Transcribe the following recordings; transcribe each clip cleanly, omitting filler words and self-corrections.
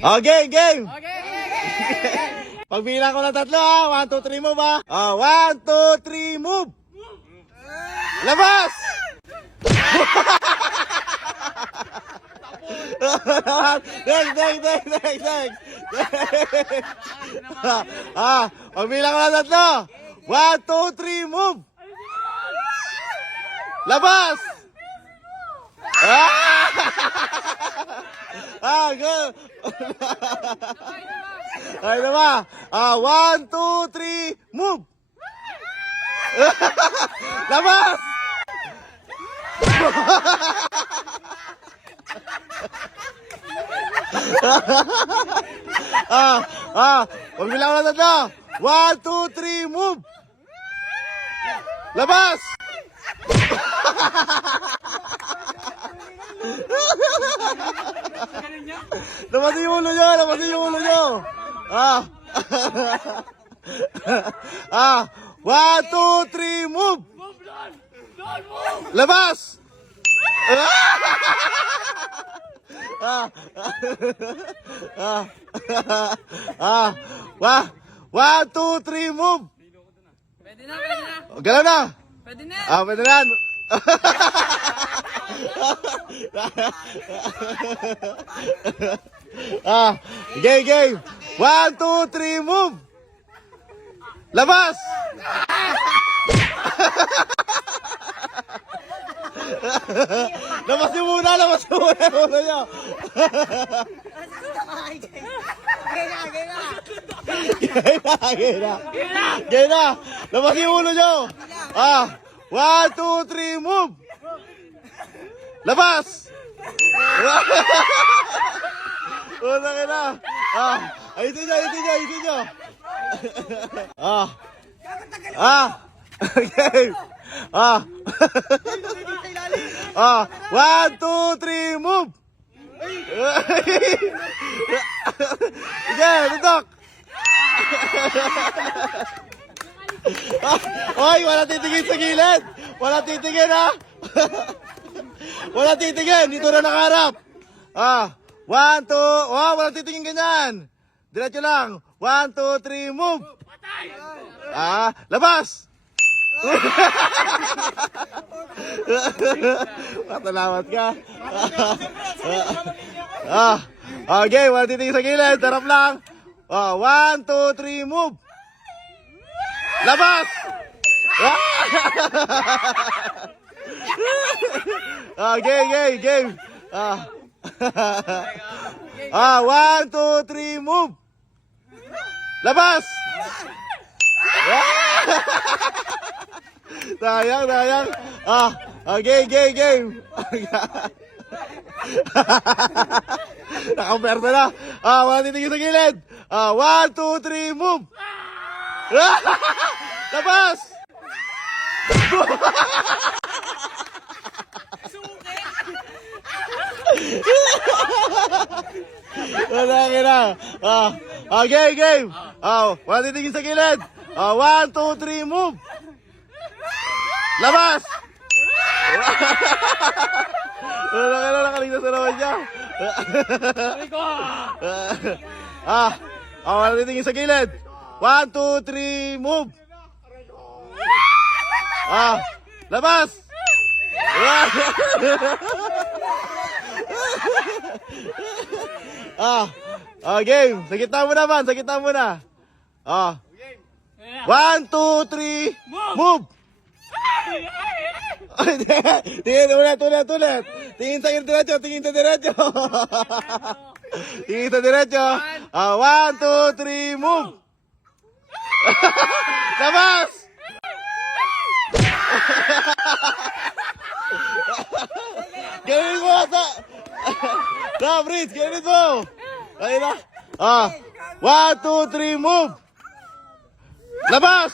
Okay, game! Pagbilang ko ng tatlo ha. 1, 2, 3, move ha. 1, 2, 3, move! Labas! Next. Pagbilang ko ng tatlo. 1, 2, 3, move! Labas! Go! Ay naman. 1, 2, 3, move! Labas! Pagbilang ko na tatlo. 1, 2, 3, move! Labas! Labasin yung ulo nyo! Labasin yung ulo nyo! 1, 2, 3, move! Labas! One, two, three, move! Pwede na, pwede na. Galaw na! Pwede na. Pwede na! Game! 1, 2, 3, move! Labas! Labas yung muna yung muna nyo! Gaya! Labas yung ulo nyo! 1, 2, 3, move! Labas! Una ka na! Ayusin nyo! Okay! 1, 2, 3, move! Sige, tutok! Oy, wala titingin sa gilid! Wala titingin ha! Wala titingin! Dito na nakaharap! 1, 2, wala titingin ganyan! Diretso lang! 1, 2, 3, move! Labas! Patalamat ka. Okay, wala titingin sa gilid. Tarap lang. 1, 2, 3, move. Labas! Game. 1, 2, 3, move. Labas! Sayang. Game. Nakaperta na. Wala titingin sa gilid. 1, 2, 3, move. Labas! Wala ka na. Game. Wala titingin sa gilid. 1, 2, 3, move. Labas! Wala ka na, nakaligtas na naman siya. Wala titingin sa gilid. 1, 2, 3, move. Labas! Game. Sa gitna mo na. 1, 2, 3, move! Tingin ulit. Tingin sa diretso. Tingin sa diretso. 1, 2, 3, move! Labas! Gawin mo sa Fritz, gawin mo! Ayun na. 1, 2, 3, move! Labas!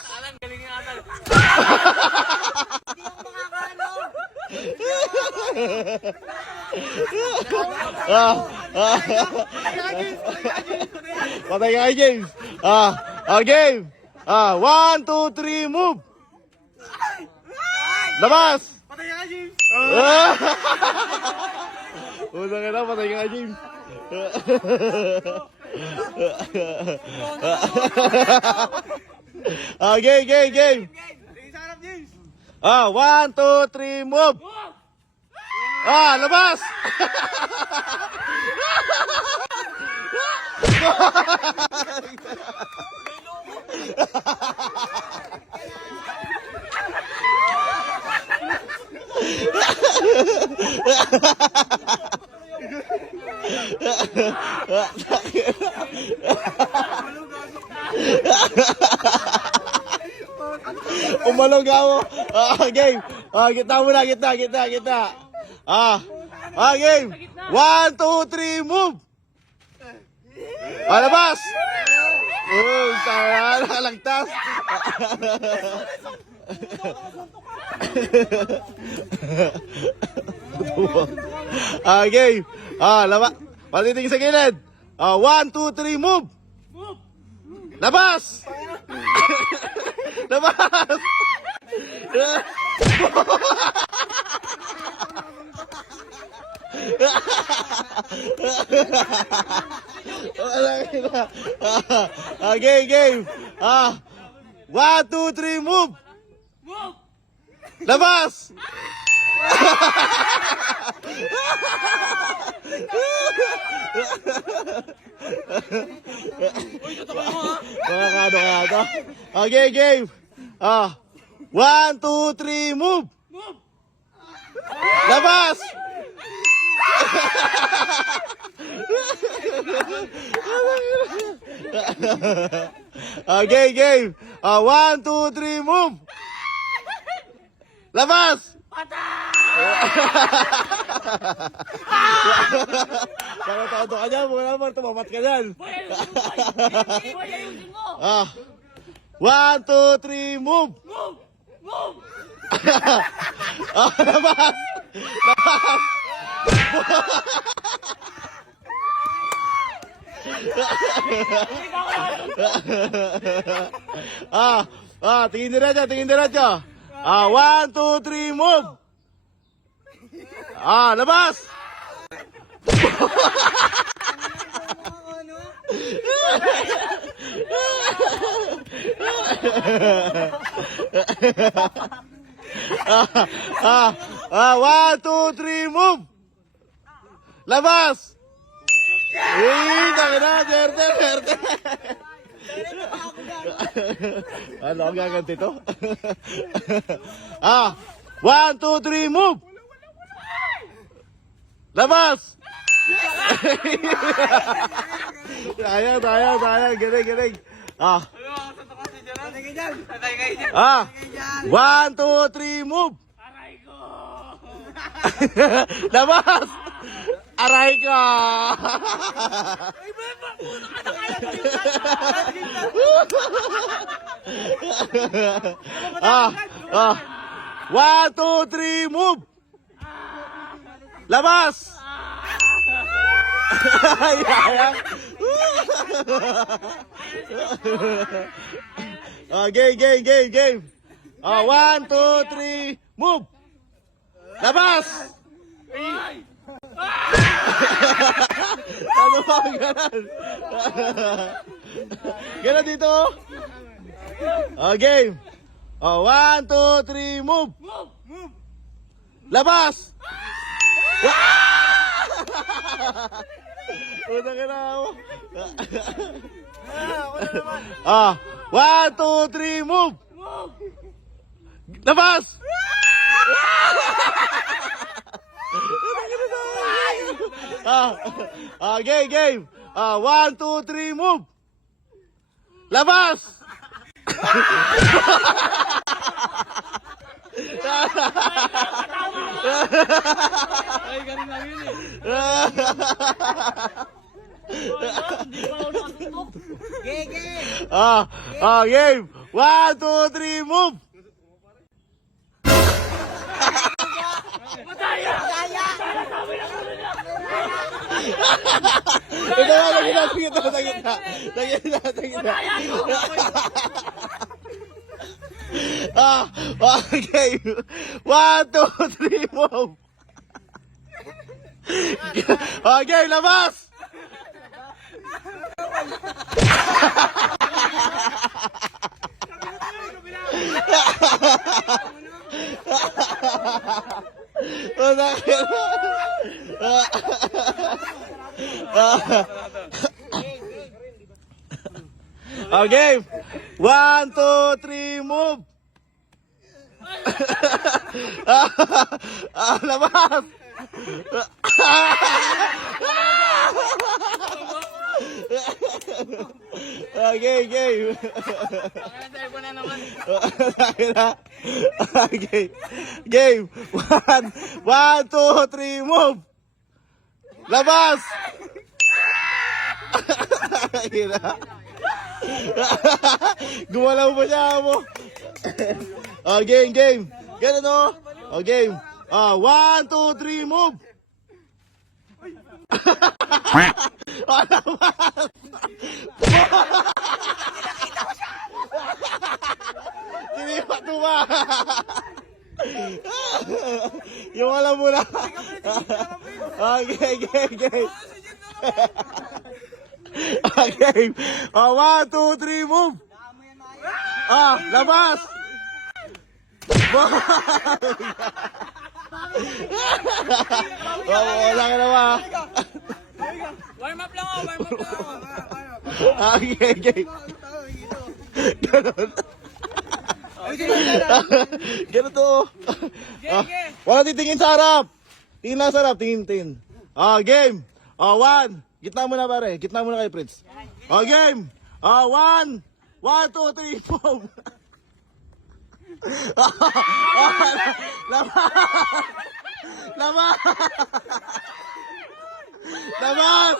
Patay ka kay James. Game. 1, 2, 3, move! Labas! Patay ka, Unang ka na, patay ka nga, James. Game. 1, 2, 3, move! Labas! Umalog ako. Game. Gitna muna, gitna. Game. 1, 2, 3, move! Labas! Tara, nakalagtas. Game. Labas. Patitingin sa gilid. 1, 2, 3, move! Labas! Labas! Game. 1, 2, 3, move! Labas! Makakano kaya ito? Game. 1, 2, 3, move! Labas! Game. 1, 2, 3, move! Labas! Kaya tato ka dyan, muna naman, tumamat ka dyan. 1, 2, 3, move! Labas! Tingin diretso. 1, 2, 3, move! Labas! One, two, three, move! Labas! Tangin na, Jerte. Ano ang gaganti to? 1, 2, 3, move! Labas! Sayang. Galing. 1, 2, 3, move! Labas! Aray ko! One, two, three, move! Labas! Game. 1, 2, 3, move! Labas! Ano ba ang ganan? Ganan dito. Game. 1, 2, 3, move! Labas! Una ka na ako. 1, 2, 3, move! Labas! Game. 1, 2, 3, move! Labas! Ay, ganun lang yun eh. Game. 1, 2, 3, move! Ito na, lagyan na. Okay. 1, 2, 3, move. Okay, labas. Wala ka na. Okay. 1, 2, 3, move. Labas. Okay, game. Nakatayo na naman. Okay. Game. 1, 2, 3, move. Labas. Gumalaw pa siya mo. Oh, game, game. Ganun o. Oh, game. 1, 2, 3, move. Oh, labas. Tinipa-tuwa. Yung alam mo na. Okay, game, game. Okay. 1, 2, 3, move. Labas. Wala ka naman. Warm up lang ako, warm up lang ako. Okay, okay. Ganon. Ganon to. Wala titingin sa harap. Tingin lang sa harap, tingin. Game. 1. Gitna muna pare. Gitna muna kay Prince. Game. 1, 2, 3, boom. Labas! Labas!